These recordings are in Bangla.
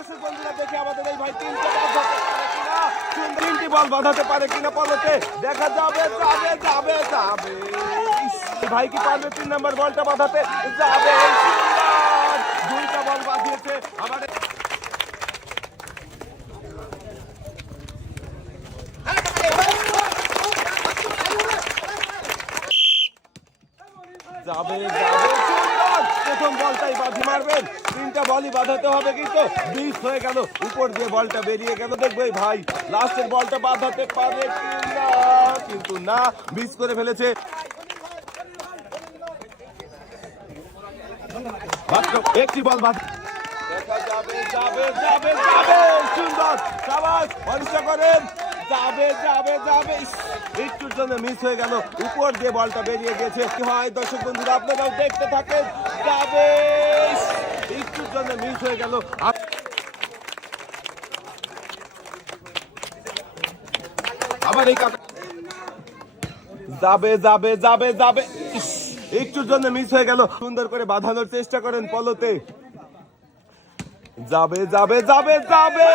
দর্শক বন্ধুরা দেখি আমাদের এই ভাই তিনটি বল বাঁধাতে পারে কিনা পলকে দেখা যাবে যাবে যাবে যাবে ভাই কি পারবে 3 নম্বর বলটা বাঁধাতে যাবে দুইটা বল বাঁধিয়েছে আমাদের যাবে যাবে প্রথম বলটাই বাঁধি মারবেন 3টা বলই বাঁধাতে হবে কিন্তু মিস হয়ে গেল উপর দিয়ে বলটা বেরিয়ে গেল দেখবে ভাই লাস্টের বলটা বাঁধাতে পারে কিনা কিন্তু না মিস করে ফেলেছে মাত্র একটি বল বাঁধা দেখা যাবে যাবে যাবে যাবে সুন্দর শাবাশ পরিষ্কার করেন যাবে যাবে যাবে একটুর জন্য মিস হয়ে গেল উপর দিয়ে বলটা বেরিয়ে গেছে কি হয় দর্শক বন্ধুরা আপনারাও দেখতে থাকেন যাবে একটুর জন্য মিস হয়ে গেল আবার এই যাবে যাবে যাবে যাবে একটুর জন্য মিস হয়ে গেল সুন্দর করে বাঁধানোর চেষ্টা করেন পলতে যাবে যাবে যাবে যাবে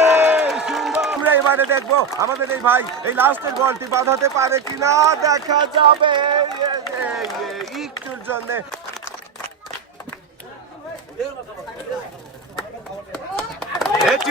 সুন্দর আমরা এবারে দেখবো আমাদের এই ভাই এই লাস্টের বলটি বাঁধাতে পারে কিনা দেখা যাবে একটুর জন্য